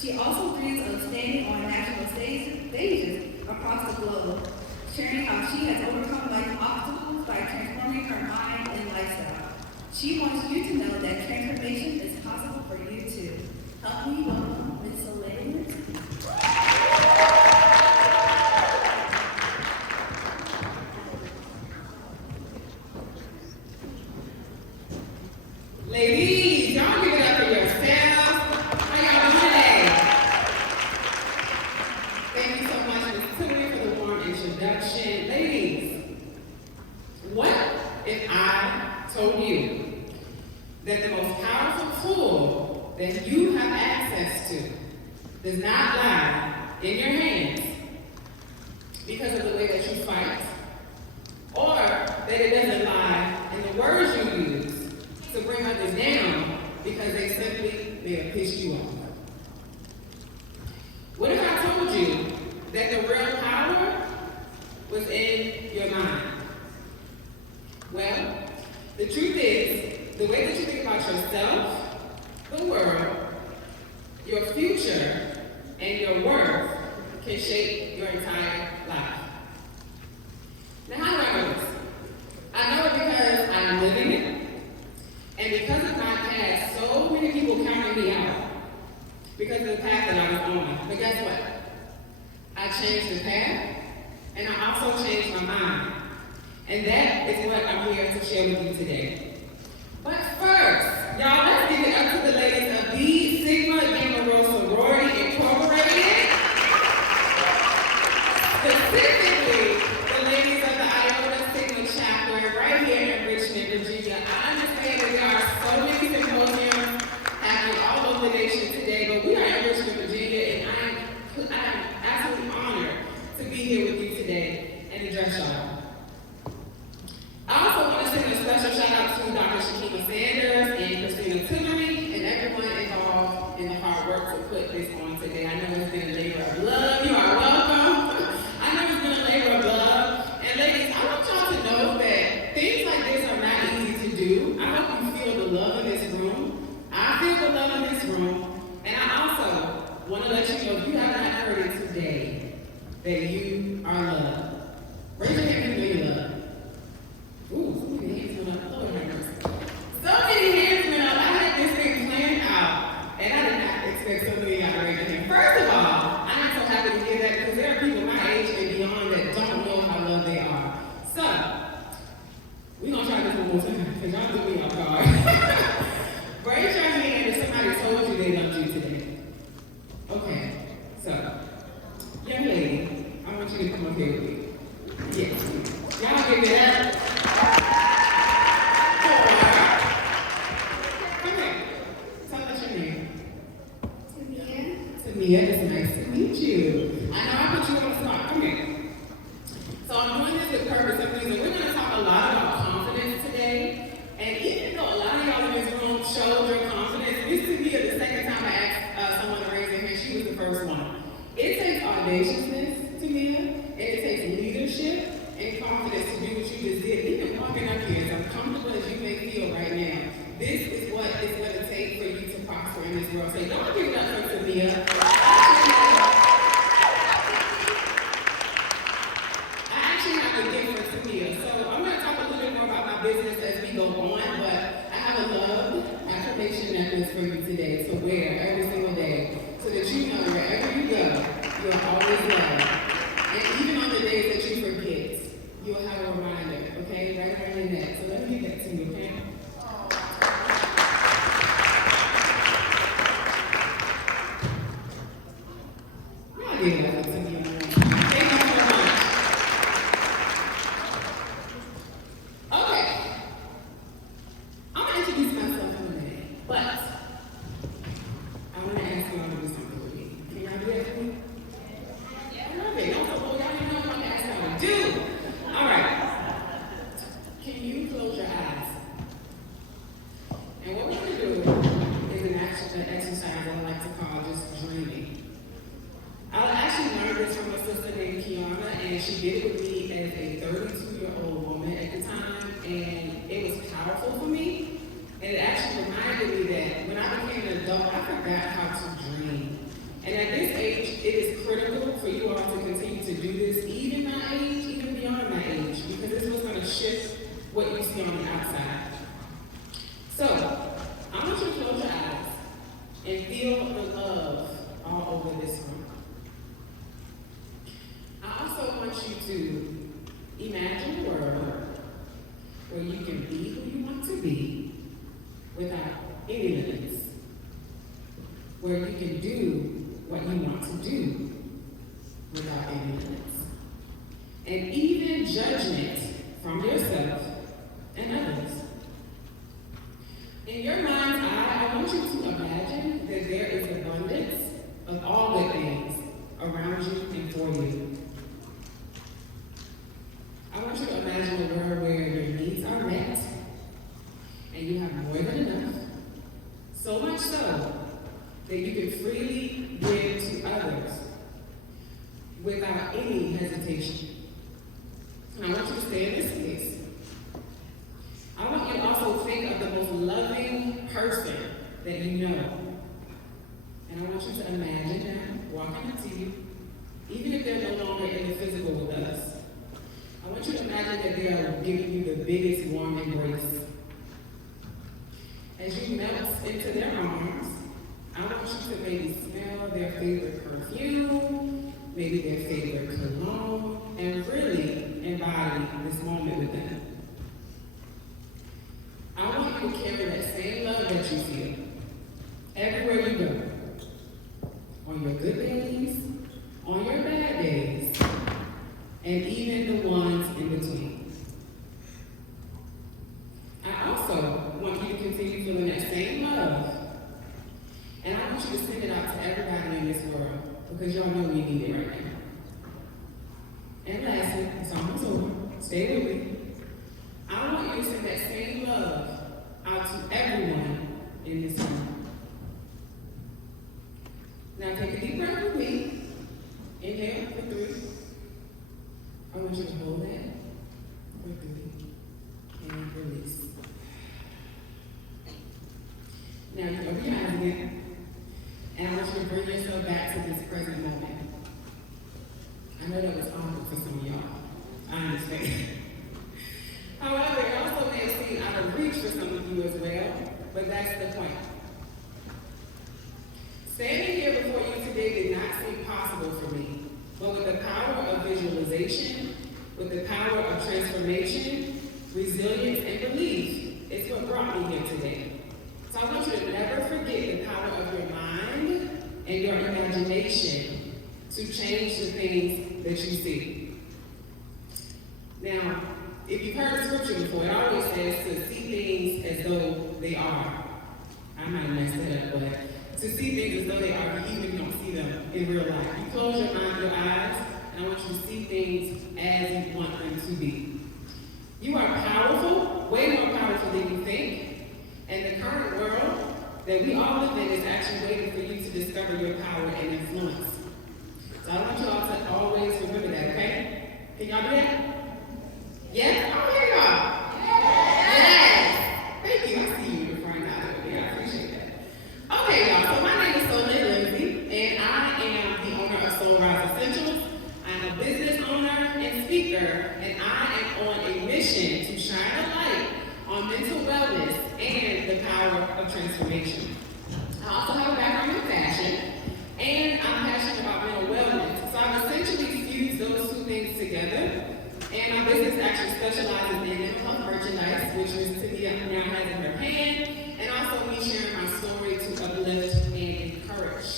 She also dreams of standing on national stages across the globe, sharing how she has overcome life obstacles by transforming her mind and lifestyle. She wants you to know that transformation is possible for you too. Help me welcome Ms. Soliel Lindsey. Ladies, y'all give it up for yourselves. How y'all doing today? Thank you so much, Ms. Tiffany, for the warm introduction. Ladies, what if I told you that the most powerful tool that you have access to does not lie in your hands because of the way that you fight, or that it doesn't lie in the words you use to bring others down because they simply may have pissed you off? What if I told you that the real power was in your mind? Well, the truth is, the way that you think about yourself, the world, your future, and your worth can shape your entire life. Now, how do I know this? I know it because I'm living it. And because of my past, so many people counted me out because of the path that I was on. But guess what? I changed the path, and I also changed my mind. And that is what I'm here to share with you today. But first, y'all, let's give it up to the ladies of the Sigma Gamma Rho Sorority Incorporated. Specifically, the ladies of the Iota Sigma chapter right here in Richmond, Virginia. I understand that there are so many symposiums happening all over the nation today, but we are in Richmond, Virginia, and I'm absolutely honored to be here with you today and address y'all. I also want to send a special shout out to Dr. Shakima Sanders and Christina Tillery and everyone involved in the hard work to put this on today. I know it's been a labor of love. You are welcome. I know it's been a labor of love. And ladies, I want y'all to know that things like this are not easy to do. I hope you feel the love in this room. I feel the love in this room. And I also want to let you know, if you have not heard it today, that you are loved. Raise your hand if you know you love. Ooh, so many hands went up. Lord have mercy. So many hands went up. I had this thing planned out, and I did not expect so many of y'all to raise your hand. First of all, I'm so happy to hear that because there are people my age and beyond that don't know how loved they are. So, we're going to try this one more time because y'all took me off guard. Raise your hand if somebody told you they loved you today. Okay, so, young lady, I want you to come up here with me. Yes. Y'all give it up. Tamia, it's nice to meet you. I know I put you on the spot. Come here. So I'm doing this with purpose and reason. We're going to talk a lot about confidence today. And even though a lot of y'all in this room showed your confidence, this is Tamia the second time I asked someone to raise their hand. She was the first one. It takes audaciousness, Tamia, and it takes leadership and confidence to do what you just did. Even walking up here, as uncomfortable as you may feel right now, this is what it's going to take for you to prosper in this world. So don't give it up for Tamia. I actually have a gift for Tamia. So I'm going to talk a little bit more about my business as we go on, but I have a love affirmation necklace for you today to wear every single day so that you know wherever you go, you're always loved. And even on the days that you forget, you'll have a reminder, okay? Right around your neck. So let me give that to you, okay? Y'all give that to me. Thank you so much. Okay. I'm going to introduce myself in a minute, but I want to ask y'all to do something with me. Can y'all do that for me? I love it. Y'all know what I'm going to ask y'all to do. All right. Can you close your eyes? And what we're going to do is an exercise that I like to call just dreaming. I actually learned this from a sister named Kiana, and she did it with me as a 32-year-old woman at the time, and it was powerful for me. And it actually reminded me that when I became an adult, I forgot how to dream. what you want to do without any limits. And even judgment from yourself and others. In your mind's eye, I want you to imagine that there is abundance of all good things around you and for you. I want you to imagine a world where your needs are met and you have more than enough, so much so that you can freely give to others without any hesitation. And I want you to stay in this space. I want you to also think of the most loving person that you know. And I want you to imagine them walking up to you, even if they're no longer in the physical with us. I want you to imagine that they are giving you the biggest warm embrace. As you melt into their arms, I want you to maybe smell their favorite perfume, maybe their favorite cologne, and really embody this moment with them. I want you to carry that same love that you feel everywhere you go. On your good days, on your bad days, and even the ones in between. I also want you to continue feeling that same love. And I want you to send it out to everybody in this world, because y'all know we need it right now. And lastly, it's almost over. Stay with me. I want you to send that same love out to everyone in this room. Now take a deep breath with me. Inhale for 3. I want you to hold that for 3 and release. Now you open your eyes again, and I want you to bring yourself back to this present moment. I know that was awkward for some of y'all. I understand. However, it also may seem out of reach for some of you as well, but that's the point. Standing here before you today did not seem possible for me, but with the power of visualization, with the power of transformation, resilience, and belief, it's what brought me here today. So I want you to never forget the power of your mind and your imagination to change the things that you see. Now, if you've heard the scripture before, it always says to see things as though they are. I might have messed that up, but to see things as though they are, even if you don't see them in real life. You close your mind, your eyes, and I want you to see things as you want them to be. You are powerful, way more powerful than you think, and the current world that we all live in is actually waiting for you to discover your power and influence. So I want you all to always remember that, okay? Can y'all do that? Yes? Oh, here y'all. Yes. Thank you. I see you in the front eye over there. I appreciate that. Okay, y'all. So my name is Soliel Lindsey, and I am the owner of Soul Rise Essentials. I'm a business owner and speaker, and I am on a mission to shine a light on mental wellness and the power of transformation. I also have a background in fashion, and I'm passionate about mental wellness. So I've essentially fused those two things together. And my business actually specializes in mental health merchandise, which Ms. Tia now has in her hand, and also me sharing my story to uplift and encourage.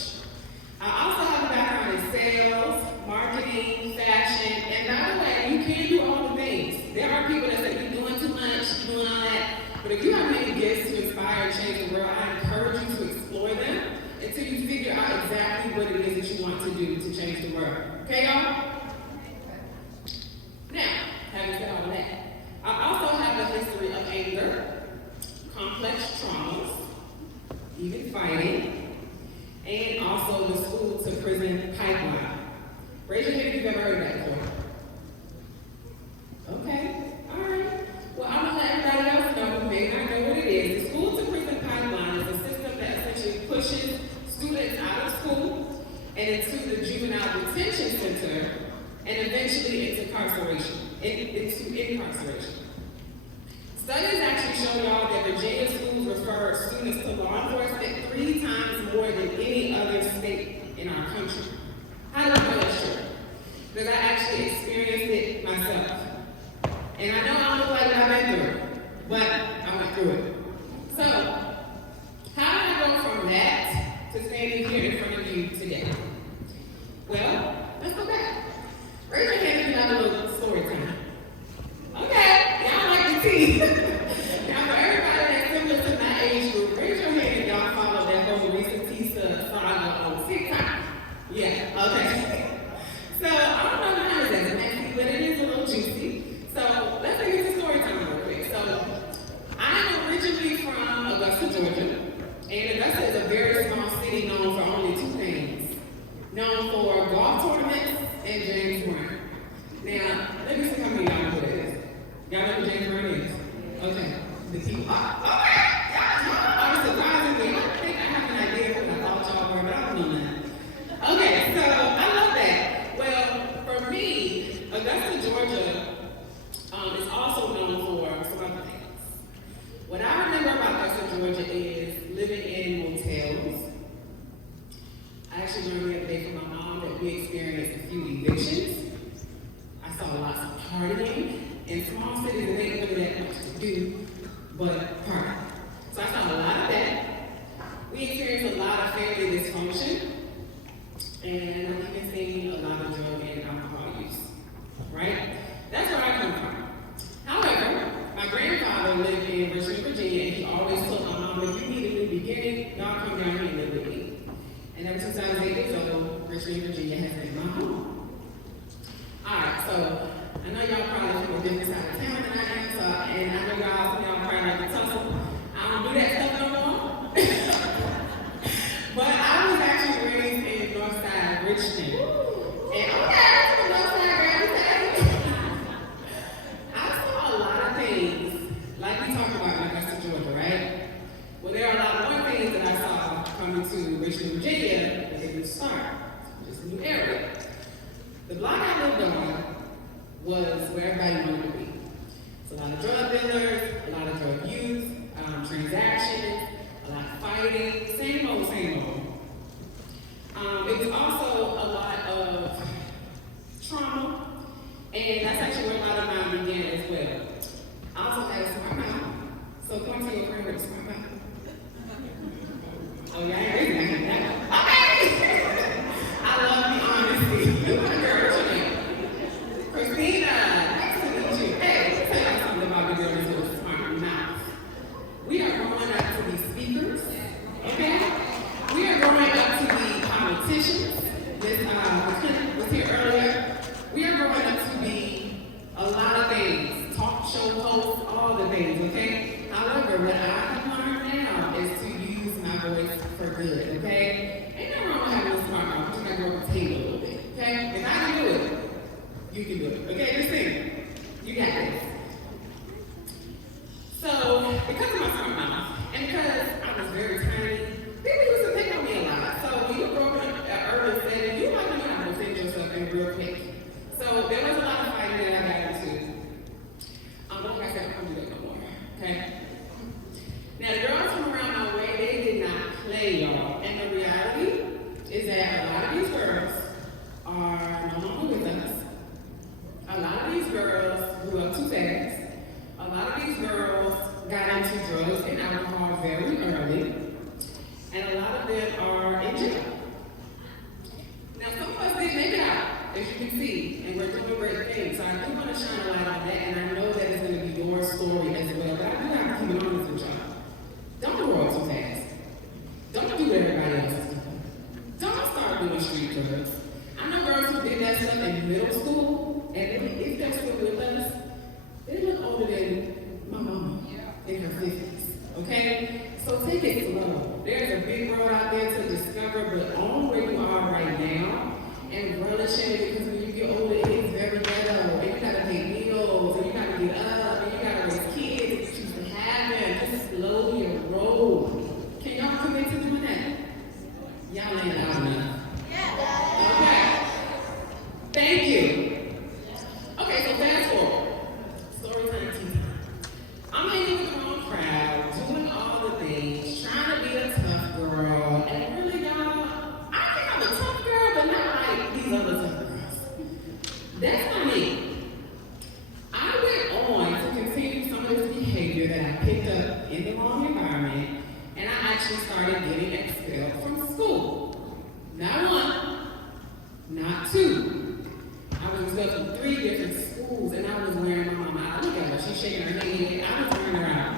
I also have a background in sales, marketing, fashion, and by the way, you can do all the things. There are people that say you're doing too much, you're doing all that, but if you have many gifts to inspire and change the world, I encourage you to explore them until you figure out exactly what it is that you want to do to change the world. Okay, y'all? Now, having said all of that, I also have a history of anger, complex traumas, even fighting, and also the school to prison pipeline. Raise your hand if you've ever heard of that before. Okay, all right. Well, I'm gonna let everybody else know who may not know what it is. The school to prison pipeline is a system that essentially pushes students out of school and into the juvenile detention center and eventually into incarceration. Studies actually show y'all that Virginia schools refer students to law enforcement 3 times more than any other state in our country. How do I know that's true? Because I actually experienced it myself. And I know I don't look like what I've been through, but I went through it. So, how did I go from that to standing here in front of you today? story the other day from my mom that we experienced a few evictions. I saw lots of partying. In small cities, it ain't really that much to do, but party. So I saw a lot of that. We experienced a lot of family dysfunction, and I've even seen a lot of drug and alcohol use, right? That's where I come from. However, my grandfather lived in Richmond, Virginia, and he always told my mom, if you need a new beginning, y'all come down here and live with me. And ever since I was 8 years old, Richmond, Virginia has been my home. All right, so I know y'all probably from a different side of town than I am, so, and I know some of y'all probably like to tussle. I don't do that stuff no more. But I was actually raised in Northside Richmond. And okay, the Northside Gravity. I saw a lot of things, like we talked about in Augusta, Georgia, right? Well, there are a lot more things that I saw coming to Richmond, Virginia with a new start, just a new area. The block I lived on was where everybody wanted to be. It's a lot of drug dealers, a lot of drug use, transactions, a lot of fighting, same old, same old. It was also a lot of trauma, and that's actually where a lot of mine began as well. I also had a smart mouth, so point to your friend with a smart mouth. Oh, yeah, I ain't raising my hand now. Okay! I love the honesty. You want a girl, what's your name? Christina, nice to meet you. Hey, let's tell you something about the girl with a smart mouth. We are growing up to be speakers, okay? We are growing up to be politicians. This Clint was here earlier. We are growing up to be a lot of things, talk show hosts, all the things, okay? However, what I have learned now is to use my voice for good, okay? Ain't nothing wrong with having a smart mouth. You gotta grow up the table a little bit, okay? If I can do it, you can do it, okay? Just think, you got this. So, because of my smart mouth, and because I was very tiny, people used to pick on me a lot. So when you grow up in an urban setting, you might not have to defend yourself in real quick. So there was a lot of fighting that I got into. Like I said, I don't do that no more, okay? Now the girls from around my way, they did not play, y'all. And the reality is that a lot of these girls are no longer with us. A lot of these girls grew up too fast. A lot of these girls got into drugs and alcohol very early, and a lot of them are in jail. Now, some of us didn't make it out, as you can see, and we're doing great things. So I do want to shine a light on that, and I know that it's going to be your story as well, but I do have to keep it honest with y'all. Don't grow up too fast. Don't do what everybody else is doing. Don't start doing street drugs. I know girls who did that stuff in middle school, and if they're still with us, they look older than my mama in her 50s, okay? So take it slow. There's a big world out there to discover, but own where you are right now and relish in it, because when you get older, it is very ghetto, and you gotta pay bills, and you gotta get up, and you gotta raise kids, and choose to have them. Just slow your roll. Can y'all commit to doing that? Y'all ain't loud enough. Okay. Thank you. Okay, so fast forward. Story time, tea time. I'm hanging with the wrong crowd, doing all the things, trying to be a tough girl, and really, y'all, I think I'm a tough girl, but not like these other tough girls. That's not me. I went on to continue some of this behavior that I picked up in the wrong environment, and I actually started getting expelled from school. Not one, not two. I was expelled from 3 different schools, and I was wearing my mama out. Look at her, she's shaking her head. I was wearing her out.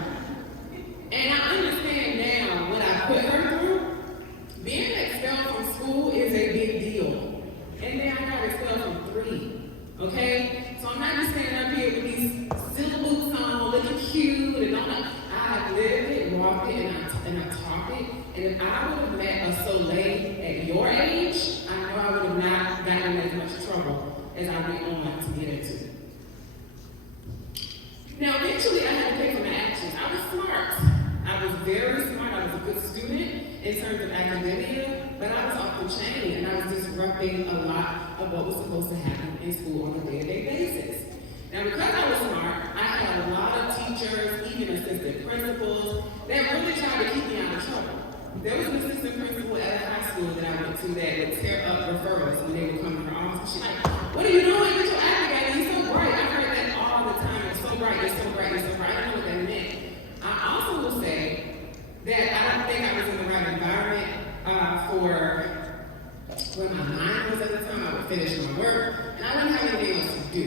And I understand now what I put her through. Being expelled from school is a big deal. And then I got expelled from 3. Okay? So I'm not just standing up here with these silk boots on, looking cute, and all that. I lived it, walked it, and I talked it. And if I would have met a Soliel at your age, I know I would have not gotten as much trouble as I went on to get into. Now, eventually, I had to pay for my actions. I was smart. I was very smart. I was a good student in terms of academia, but I was off the chain, and I was disrupting a lot of what was supposed to happen in school on a day-to-day basis. Now, because I was smart, I had a lot of teachers, even assistant principals, that really tried to keep me out of trouble. There was an assistant principal at a high school that I went to that would tear up referrals when they would come to her office. She's like, what are you doing with your acting? You're so bright. I heard that all the time. You're so bright, you're so bright, you're so bright. I don't know what that meant. I also will say that I don't think I was in the right environment for when my mind was at the time. I would finish my work, and I wouldn't have anything else to do.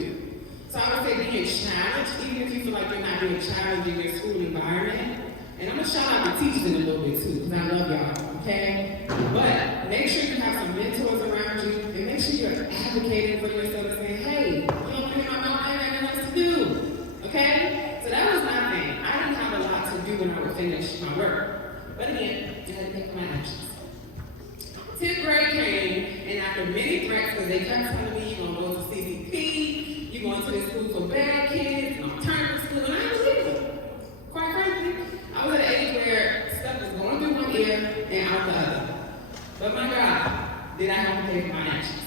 So I would say being challenged, even if you feel like you're not being challenged in your school environment. And I'm going to shout out the teachers in a little bit too, because I love y'all, okay? But make sure you have some mentors around you, and make sure you're advocating for yourself and saying, hey, you don't want to hear my mouth, I ain't got nothing else to do, okay? So that was my thing. I didn't have a lot to do when I would finish my work. But again, I had to take my actions. 10th grade came, and after many threats, because they kept telling me, you're going to go to CCP, you're going to this school for bad kids, an alternative school, and I didn't believe them. Quite frankly, I was at an age where stuff was going through one ear and out the other. But my God, did I have to pay for my actions.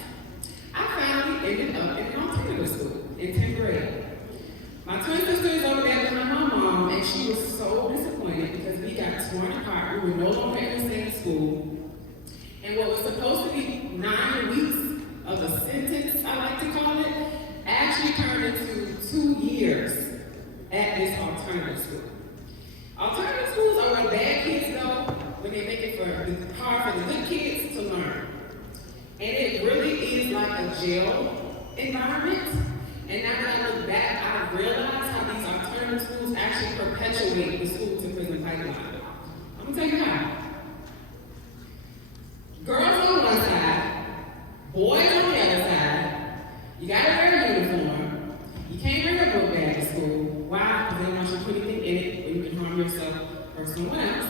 I finally ended up in an alternative school in 10th grade. My twin sister is over there behind my mom, and she was so disappointed because we got torn apart. We were no longer in the same school. And what was supposed to be 9 weeks of a sentence, I like to call it, actually turned into 2 years at this alternative school. Alternative schools are where bad kids go when they make it hard for the good kids to learn. And it really is like a jail environment. And now that I look back, I realize how these alternative schools actually perpetuate the school to prison pipeline. I'm gonna tell you how. Girls on one side, boys on the other side. You gotta wear a uniform. You can't bring a book bag to school. Why? Because they don't want you to put anything in it where you can harm yourself or someone else.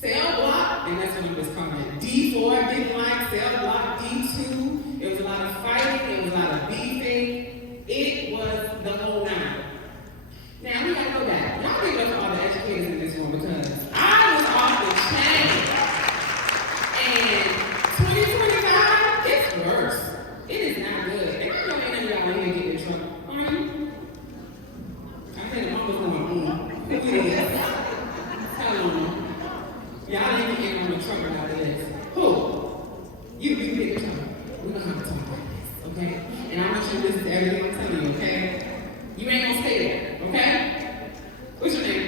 Cell block, and that's what I'm just calling it. D4, didn't like cell block. D2, it was a lot of fighting, it was a lot of beefing. It was the whole nine. Now we gotta go back. Y'all give it up for all the educators in this room because I was off the chain. And 2025, it's worse. It is not good. And I know any of y'all in here getting in trouble. I think I'm going on. Who it is? Tell them. Y'all ain't getting on the trouble out of this. Who? You get in trouble. We're gonna have to talk about this, okay? And I want you to listen to everything I'm telling you, okay? You ain't gonna stay there, okay? What's your name?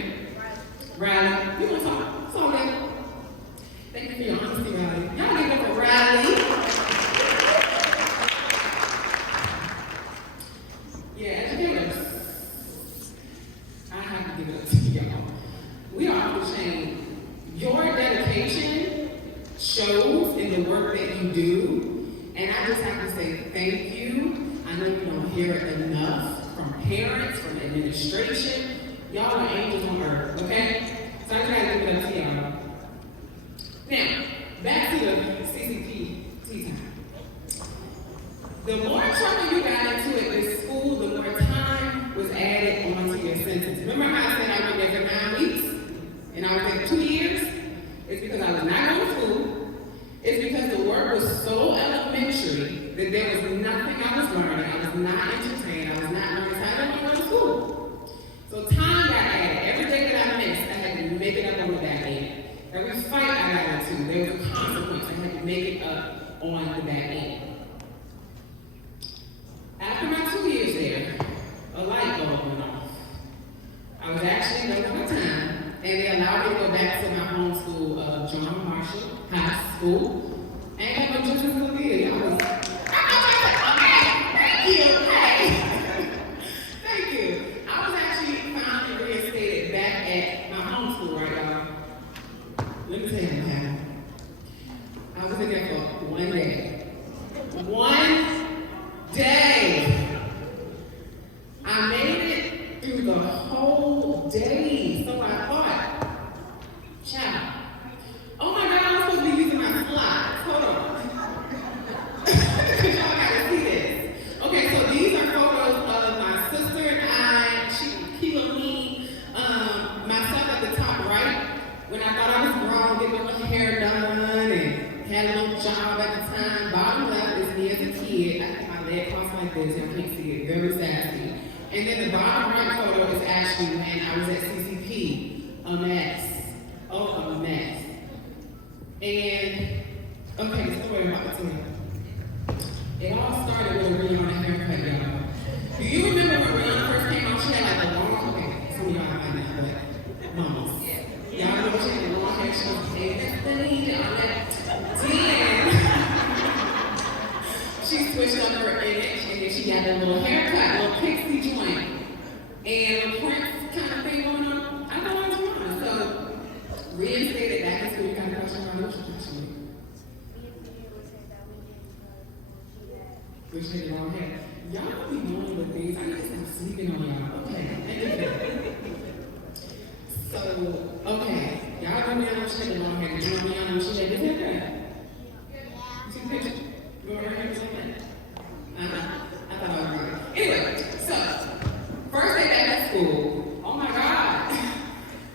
Riley. You wanna talk? It's all right. Thank you for your honesty, Riley. Y'all give it up for Riley. Yeah, educators. I have to give it up to y'all. We are off the chain. Your dedication shows in the work that you do, and I just have to say thank you. I know you don't hear it enough from parents, from administration. Y'all are angels on earth, okay? So I just gotta give it up to y'all. Now, back to the CCP tea time. The more trouble you got into at this school, the more time was added onto your sentence. Remember how I said I went there for 9 weeks? And I was there 2 years? It's because I was not going to school. It's because the work was so elementary that there was nothing I was learning. I was not entertained. I was not learning. So I didn't want to go to school. So time got added. Every day that I missed, I had to make it up on the back end. Every fight I got into, there was a consequence. I had to make it up on the back end. After my 2 years there, a light bulb went off. I was actually done with my time, and they allowed me to go back to my home school of John Marshall High School. And I'm just as good. Y'all was, okay, thank you, hey. Thank you. I was actually finally reinstated back at my home school, right, y'all? Let me tell you what happened. I was in there for 1 day. 1 day. I made it through the whole day. So I thought, child, oh my God, I'm supposed to be using my slides. Hold on. Y'all gotta see this. Okay, so these are photos of my sister and I, myself at the top right, when I thought I was grown, getting my hair done and had a little job at the time. Bottom left is me as a kid. I had my leg crossed like this, y'all can't see it, very sassy. And then the bottom right photo is actually when I was at CCP. A mess. Oh, a mess. And, okay, the story I'm about to tell you. It all started with a Rihanna haircut, y'all. Do you remember when Rihanna first came out? She had like a long, okay, some of y'all might not, but mamas. Y'all remember she had a long hair, she was saying, all that. Then, she switched up her image, and then she got a little haircut, a little pixie joint. And a Prince kind of thing going on. I thought I was Rihanna, so reinstated back in school. You got a question on which question? Which had long hair. Y'all be knowing the things. I need to stop sleeping on y'all. Okay. So, okay. Y'all know Rihanna, she had long hair. Did you know Rihanna, she had this haircut? You see the picture? You go right here with something? I thought I was right. Anyway, so, first day back at school. Oh my God.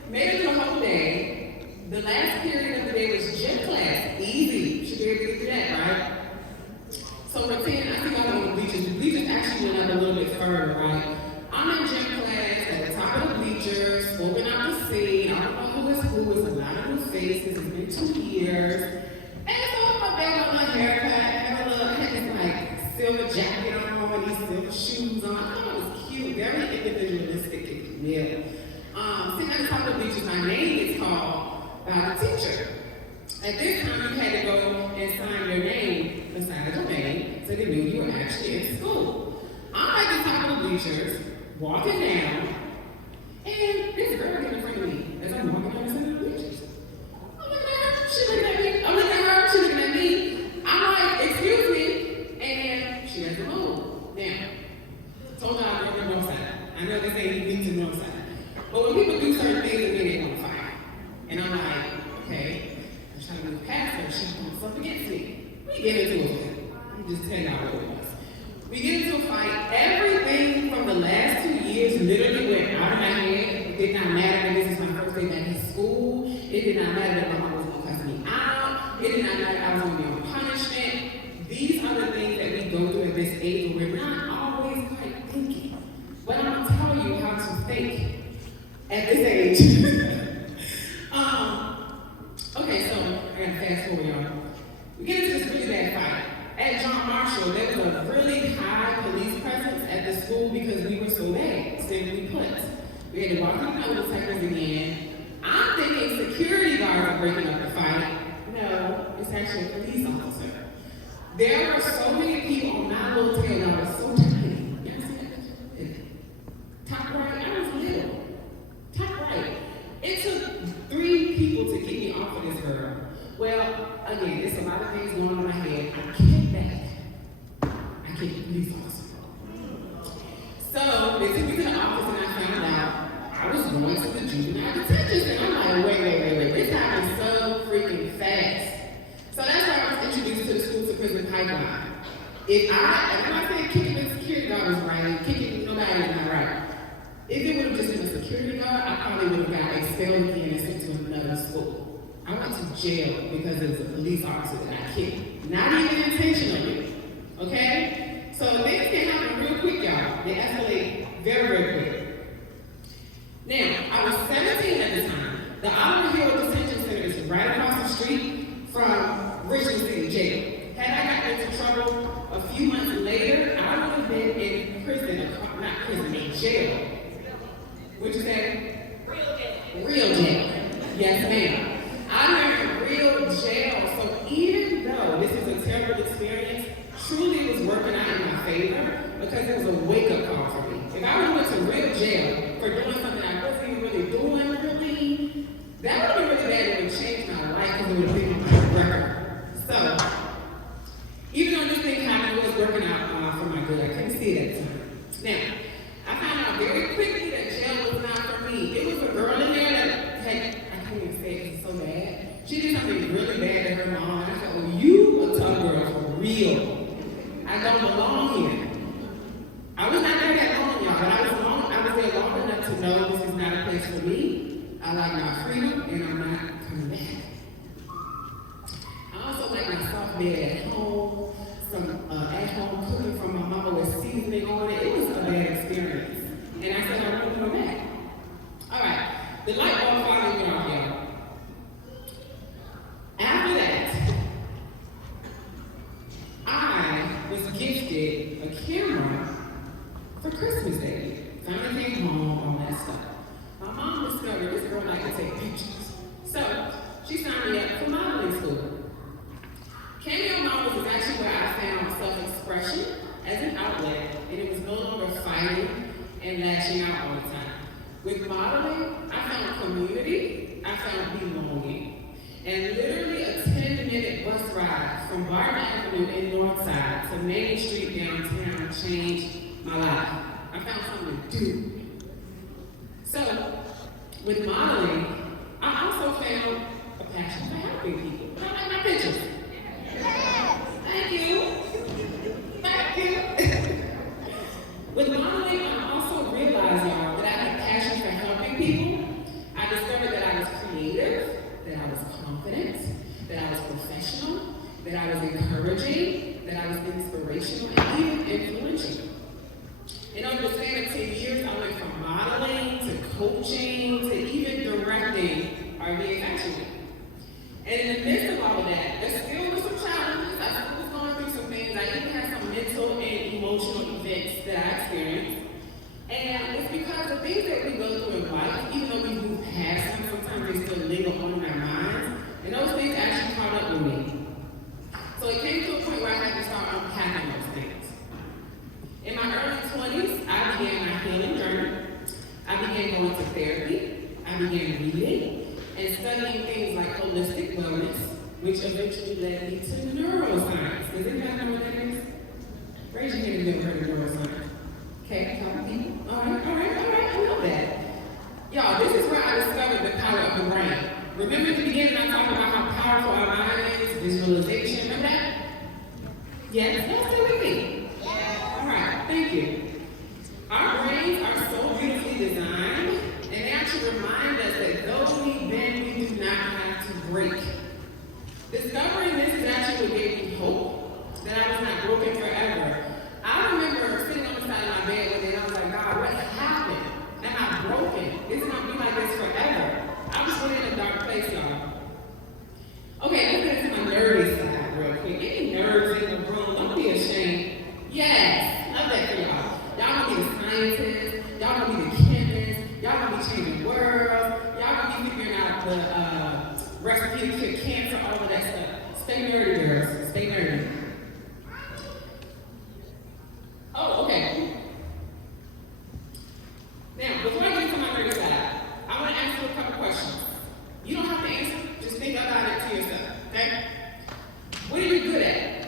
Made it through the whole day. The last period of the day was gym class. Easy. Should be able to get through that, right? So pretend, I think I'm on the bleachers. The bleachers actually went up a little bit further, right? I'm in gym class at the top of the bleachers, scoping out the scene. I don't know who is who. It's a lot of new faces. It's been 2 years. And so my bag on my haircut, had this like silver jacket on and these silver shoes on. I thought it was cute, very individualistic, if you will. Sitting at the top of the bleachers, my name is called by the teacher. At this time, you had to go and sign your name beside your name so they knew you were actually in school. I'm at the top of the bleachers, walking down, and this girl get in front of me as I'm walking down the center of the bleachers. I'm looking at her, she looking at me. I'm looking at her, she looking at me. I'm like, excuse me, and she doesn't move. Now, told her I don't know side. I know this ain't unique to no side. But when people do certain things, it means they want to fight. And I'm like, okay. Trying to move past her, she comes up against me. We get into it. Let me just tell y'all what it was. We get into a fight. Everything from the last 2 years literally went out of my head. It did not matter that this is my first day back in school. It did not matter that my mom was going to cuss me out. It did not matter that I was going to be on punishment. These are the things that we go through at this age where we're not always quite thinking. But I'm going to tell you how to think at this age. Okay, so I gotta fast forward, y'all. We get into this really bad fight. At John Marshall, there was a really high police presence at the school because we were so bad, simply put. We had to walk through the metal detectors again. I'm thinking security guards are breaking up the fight. No, it's actually a police officer. There were so many people on my little tail that was so tiny. You ever see that picture? Top right, I was little. Top right. It took 3 people to get me off of this girl. Well, again, there's a lot of things going on in my head. I kicked back. I kicked the police officer. So they took me to the office and I found out I was going to the juvenile detention center. I'm like, wait. This happened so freaking fast. So that's why I was introduced to the school to prison pipeline. If I'm not saying kicking the security guard was right, kicking nobody was not right. If it would have just been a security guard, I probably would have got expelled again and sent to another school. I went to jail because it was a police officer that I kicked. Not even intentionally. Okay? So things can happen real quick, y'all. They escalate very, very quick. Now, I was 17 at the time. The Auburn Hill Detention Center is right across the street from Richmond City Jail. Had I gotten into trouble a few months later, I would have been in prison, not prison, in jail. What'd you say? Real jail. Real jail. Yes, ma'am. I'm in real jail. So even though this is a terrible experience, truly it was working out in my favor because it was a wake-up call for me. If I would have went to real jail for doing something I wasn't even really doing, that would have been really bad. It would have changed my life because it would have been on my record. So, even though this thing happened, it was working out for my good. I couldn't see it at the time. Now, I found out very quickly that jail was not for me. It was a girl in there that had, I can't even say it, it's so bad. She did something really bad to her mom. And I said, oh, you a tough girl for real. I don't belong here. I was not there that long, y'all, but I was there long enough to know this is not a place for me. I like my freedom, and I'm not coming back. I also like my soft bed at home, some at-home cooking from my mama with seasoning on it. It was a bad experience. And I said, I want to come back. All right, the light bulb finally went off, y'all. After that, gifted a camera for Christmas Day. Family came home, all that stuff. My mom discovered this girl liked to take pictures. So she signed me up for modeling school. Cameo models is actually where I found self-expression as an outlet, and it was no longer fighting and lashing out all the time. With modeling, I found community, I found belonging, and literally a 10-minute bus ride from Barton Avenue in Northside to Main Street downtown changed my life. I found something to do. So, with modeling, I also found a passion for helping people. I like my pictures. Thank you. Thank you. With modeling, I also realized, y'all, that I had a passion for helping people. I discovered that I was creative, that I was confident, that I was professional, that I was encouraging, that I was inspirational, and even influential. And over the span of 10 years, I went from modeling to coaching to even directing our VFX unit. And in the midst of all of that, there still was some challenges. I still was going through some things. I even had some mental and emotional events that I experienced. And it's because the things that we go through in life, even though we move past them, sometimes they still linger on in our minds. And those things actually caught up with me. So it came to a point where I had to start unpacking those things. In my early 20s, I began my healing journey. I began going to therapy. I began reading and studying things like holistic wellness, which eventually led me to neuroscience. Does anybody know what that is? Raise your hand if you've never heard of neuroscience. Okay, a couple people. All right, I know that. Y'all, this is where I discovered the power of the brain. Remember in the beginning I talked about how powerful our mind is, visualization, remember that? Yes, y'all still with me? All right, thank you. Our brains are so beautifully designed, and they actually remind us that though we bend, we do not have to break. Discovering this is actually what gave me hope that I was not broken forever. I remember sitting on the side of my bed one day and I was like, God, what happened? Am I broken? Is it going to be like this forever? I was really in a dark place, y'all. Okay, let's get into my nerdy side real quick. Any nerds in the room, don't be ashamed. Yes, love that for y'all. Y'all gonna be the scientists, y'all gonna be the chemists, y'all gonna be changing worlds, y'all gonna be figuring out the recipe to cure cancer, all of that stuff. Stay nerdy, girls. Stay nerdy. Oh, okay. Now, before I get into my nerdy side, I want to ask you a couple questions. You don't have to answer, just think about it to yourself, okay? What are you good at?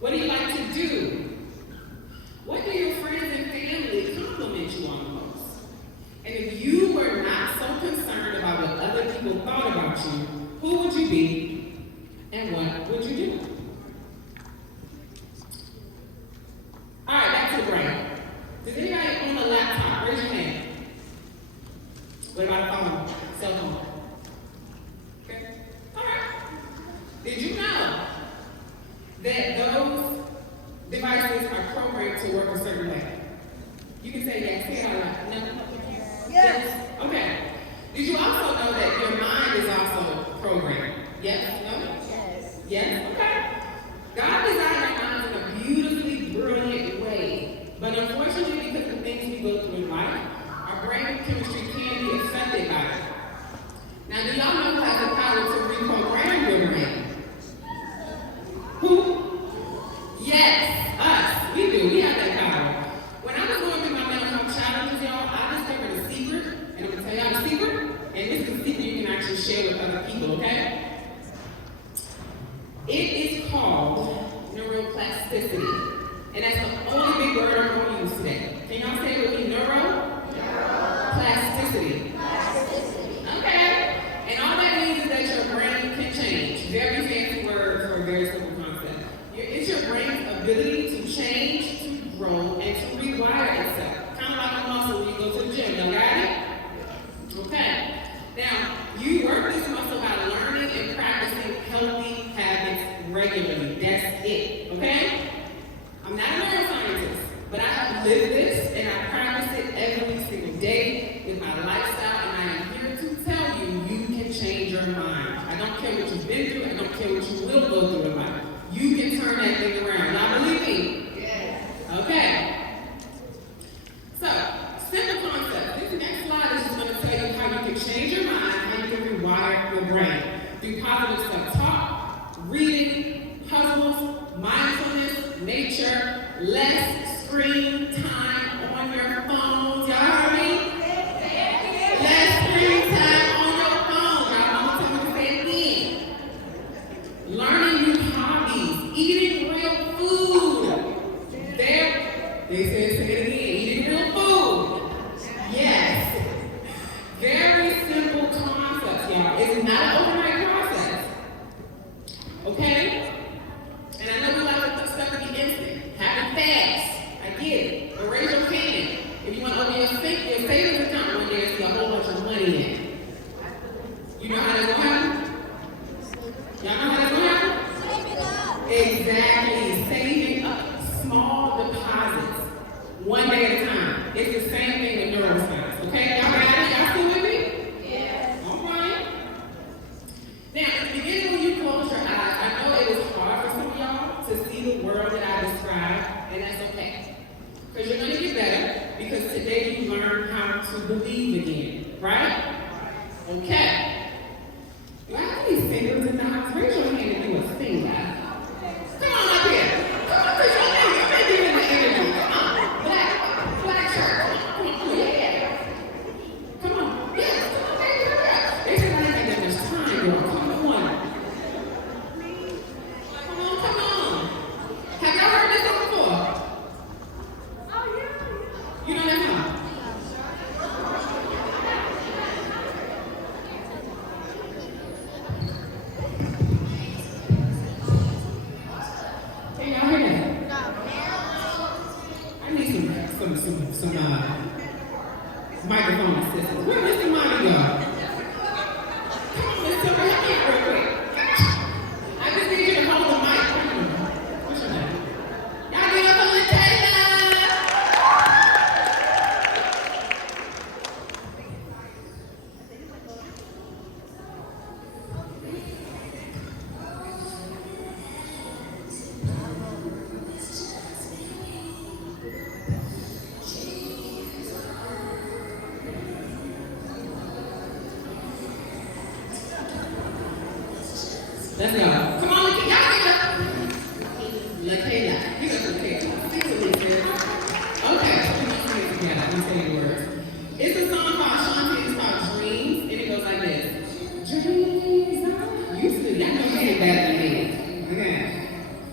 What do you like to do? What do your friends and family compliment you on the most? And if you were not so concerned about what other people thought about you, who would you be and what would you do? All right, back to the brain. Does anybody own a laptop? Raise your hand. What about a phone? Cell phone? Okay. All right. Did you know that those devices are programmed to work a certain way? You can say yes. Say it out loud. No? Yes. Okay. Did you also know that your mind is also programmed? Yes? No? Yes. Yes? Okay. God designed our minds in a beautifully brilliant way. But unfortunately, because of the things we go through in life, our brain chemistry can be affected by it. Now, do y'all know who has the power to reprogram your brain? Who? Yes, us. We do. We have that power. When I was going through my mental health challenges, y'all, I discovered a secret, and I'm going to tell y'all the secret, and this is a secret you can actually share with other people, okay? It is called neuroplasticity. And that's the only big word I'm going to use today. Can y'all say it with me? Neuroplasticity. Okay. And all that means is that your brain can change. Very fancy word for a very simple concept. It's your brain's ability to change, to grow, and to rewire itself. Kind of like a muscle when you go to the gym. Y'all got it? Okay. Now, you work this muscle by learning and practicing healthy habits regularly. That's it. Okay? I'm not a neuroscientist, but I have lived this and I practice it every single day with my lifestyle, and I am here to tell you, you can change your mind. I don't care what you've been through, I don't care what you will go through in life. You can turn that thing around. Now believe me, nature. Less screen time on your phones. Y'all heard me? Less screen time on your phone. Y'all mama told me to say it again. Learning new hobbies. Eating real food. They said say it again. Eating real food. Yes. Very simple concepts, y'all. It's not an overnight process. Okay? And I know we like to put stuff in the instant. Happen fast. I get it. But raise your hand. If you want to open your savings account one day and see a whole bunch of money in it. You know how that's going to happen? Y'all know how that's going to happen? Exactly. Saving up. Small deposits. One day at a time. It's the same thing with neuroscience. Okay? Y'all got it? Y'all still with me? Yes. All right. Now, at the beginning when you close your eyes, I know it was hard for some of y'all to see the world that I described, and that's okay. Because you're going to get better, because today you learn how to believe again. Right? Okay. Do I have any singers in the house? Raise your hand if you a singer. Come on up here. Come on, raise your hand. You're making it in the interview. Come on. Black shirt. Come on. Yeah. Come on. Yes. Come on, baby. Hurry up. They said I ain't got that much time, girl. Come on. Come on. Have y'all heard this song before? Oh, yeah. You know that song? Hey, y'all hear that? I need some microphone assistance. Where Mr. Monty go? Come on, Mr. Silver, help me out real quick. I just need you to hold the mic. What's your name? Y'all get up on the table. Let's go. Come on, y'all get up. LaKayla. You got LaKayla. Sing with me, sis. Okay, come on, sing it together. Let me say the words. It's a song called Shanti. It's called Dreams, and it goes like this. Dreams are... You still, I know you did better than me. Okay.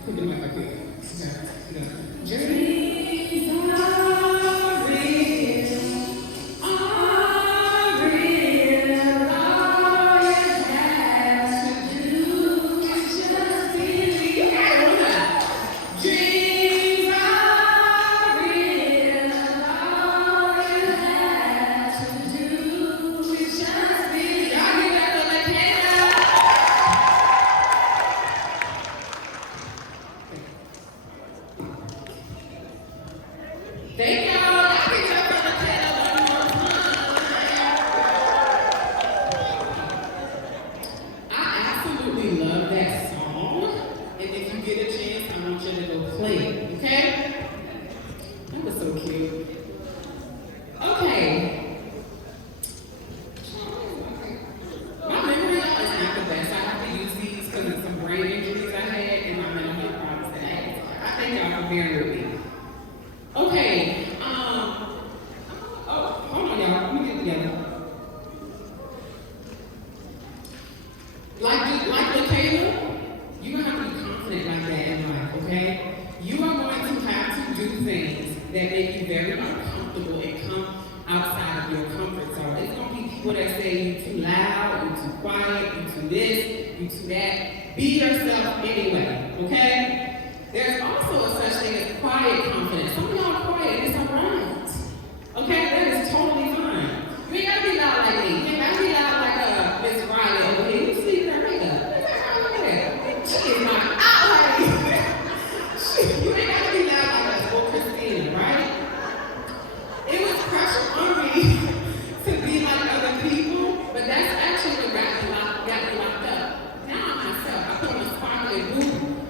Put the mic up here. Okay. Go. Dreams are real. Are real. All you have to do is just believe. Dreams are real. All you have to do is just believe. Y'all give that for LaKayla. Thank y'all. Y'all give that for LaKayla one more time. I absolutely love that song. And if you get a chance, I want you to go play it, okay? That was so cute. Okay. My memory is not the best. I have to use these because of some brain injuries I had and my mental health problems that I had. I thank y'all for bearing with me. Okay. Oh, hold on, y'all. Let me get it together. Like LaKayla, you're going to have to be confident like that in life, okay? You are going to have to do things that make you very uncomfortable and come outside of your comfort zone. It's going to be people that say you're too loud, you're too quiet, you're too this, you're too that. Be yourself anyway, okay? There's also a such thing as quiet confidence. Some of y'all are quiet, and it's all right. Okay, that is totally fine. You ain't got to be loud like me. You ain't got to be loud like Miss Riley over here. You sleeping her makeup. Look at her. She is not out. You ain't got to be loud like us or Christina, right? It was pressure on me to be like other people, but that's actually what got me locked up. Now I'm myself. I put on a sparkly boot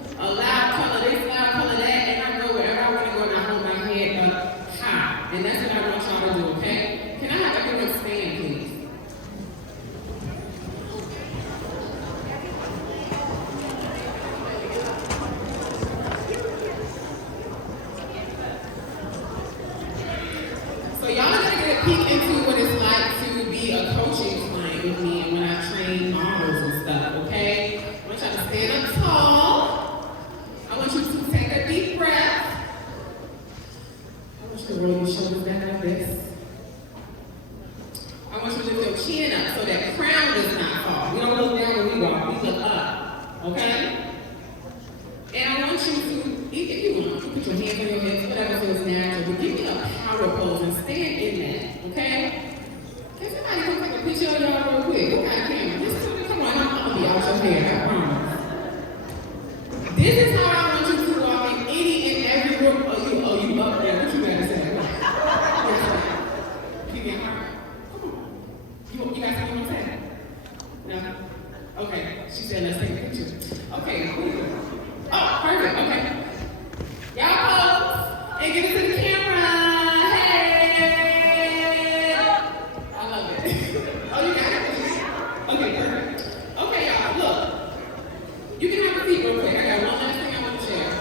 you to, if you want, you put your hands on your hips, whatever feels natural, but give me a power pose and stand in that, okay? Can somebody come take a picture of y'all real quick? Who got a camera? Just come on, I'm gonna be out your hair, I promise. This is how I want you to walk in any and every room. Oh, you up there? What you gotta say? You get hard. Come on. You got something to say? No? Okay. She said, let's take a picture. Okay. Oh, perfect. Okay. Y'all pose and give it to the camera. Hey! I love it. Oh, you got it? Okay, perfect. Okay, y'all, look. You can have a seat real quick. I got one last thing I want to share.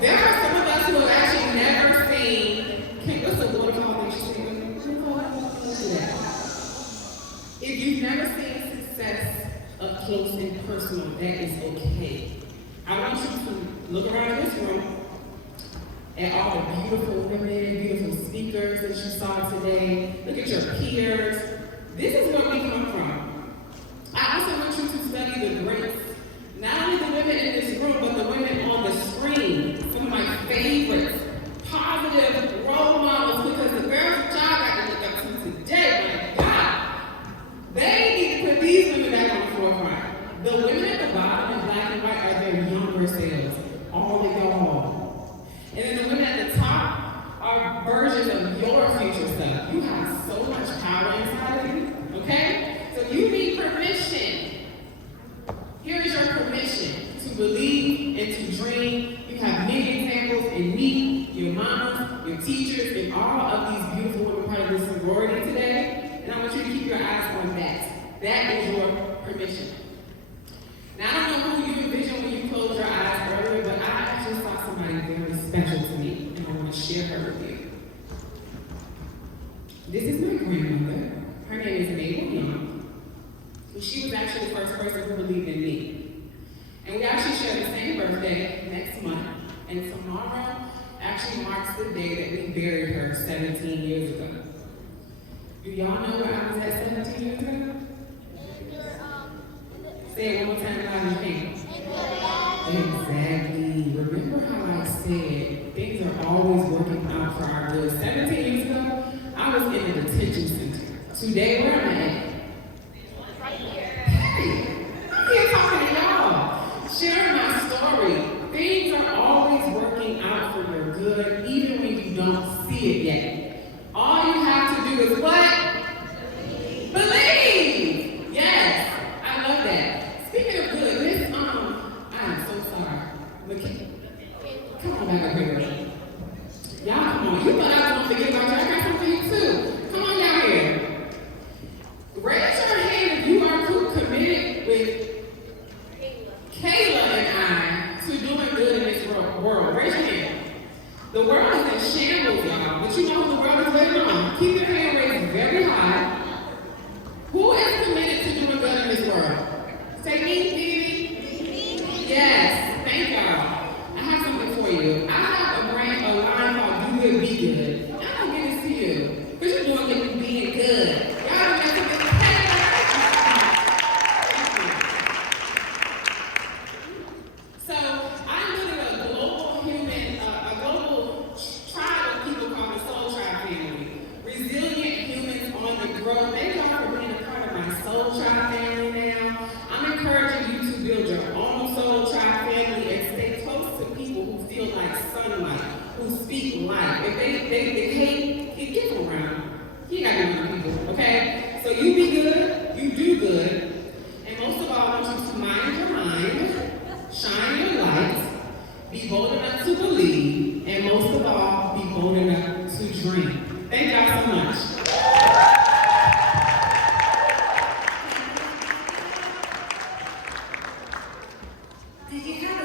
There are some of us who have actually never seen, what's the waterfall that you see? If you've never seen success up close and personal, that is okay. I want you to look around this room at all the beautiful women, beautiful speakers that you saw today. Look at your peers. This is where we come from. I also want you to study the greats. Not only the women in this room, but the women on the screen. Some of my favorites. Positive role models, because the girls that y'all got to look up to today, my God, they need to put these women back on the forefront. The women at the bottom in black and white are their younger selves. All of y'all. And then the women at the top are versions of your future self. You have so much power inside of you, okay? So you need permission. Here is your permission to believe and to dream. You have many examples in me, your mamas, your teachers, and all of these beautiful women part of this sorority today. And I want you to keep your eyes on that. That is your permission. Now, I don't know who you envisioned when you closed your eyes earlier, but I actually saw somebody very special to me, and I want to share her with you. This is my grandmother. Her name is Mabel Young. And she was actually the first person who believed in me. And we actually share the same birthday next month. And tomorrow actually marks the day that we buried her 17 years ago. Do y'all know where I was at 17 years ago? Say it one more time loud in your Exactly. Remember how I said things are always working out for our good. 17 years ago, I was in a detention center. Today, where am I at? Right here. Hey, I'm here talking to y'all. Sharing my story. Things are always working out for your good, even when you don't see it yet. All you have to do is what? Believe. Yes, I love that. Speaking of good, I am so sorry. Come on back up here. Y'all, come on. You thought I was going to forget about you. I got something for you too. Come on down here. Raise your hand if you are committed with Kayla and I to doing good in this world. Raise your hand. The world is in shambles, y'all. But you know who the world is waiting on. Keep your hand raised very high. Who is committed to doing good in this world? Say me, me. Yes, thank y'all. I have something for you. I have a line called Do Good, Be Good. I don't give this to you. Because you're doing good and being good. Y'all don't have to get So, I live in a global tribe of people called the Soul Tribe family. Resilient humans on the growth. Thank y'all for being a part of my Soul Tribe family now. I'm encouraging you to build your own Soul Tribe family and stay close to people who feel like sunlight, who speak life. If they hate, get them around. You got to be with people, okay? So you be good, you do good, and most of all, I want you to mind your mind, shine your light, be bold enough to believe, and most of all, be bold enough to dream. Thank y'all so much. Did you have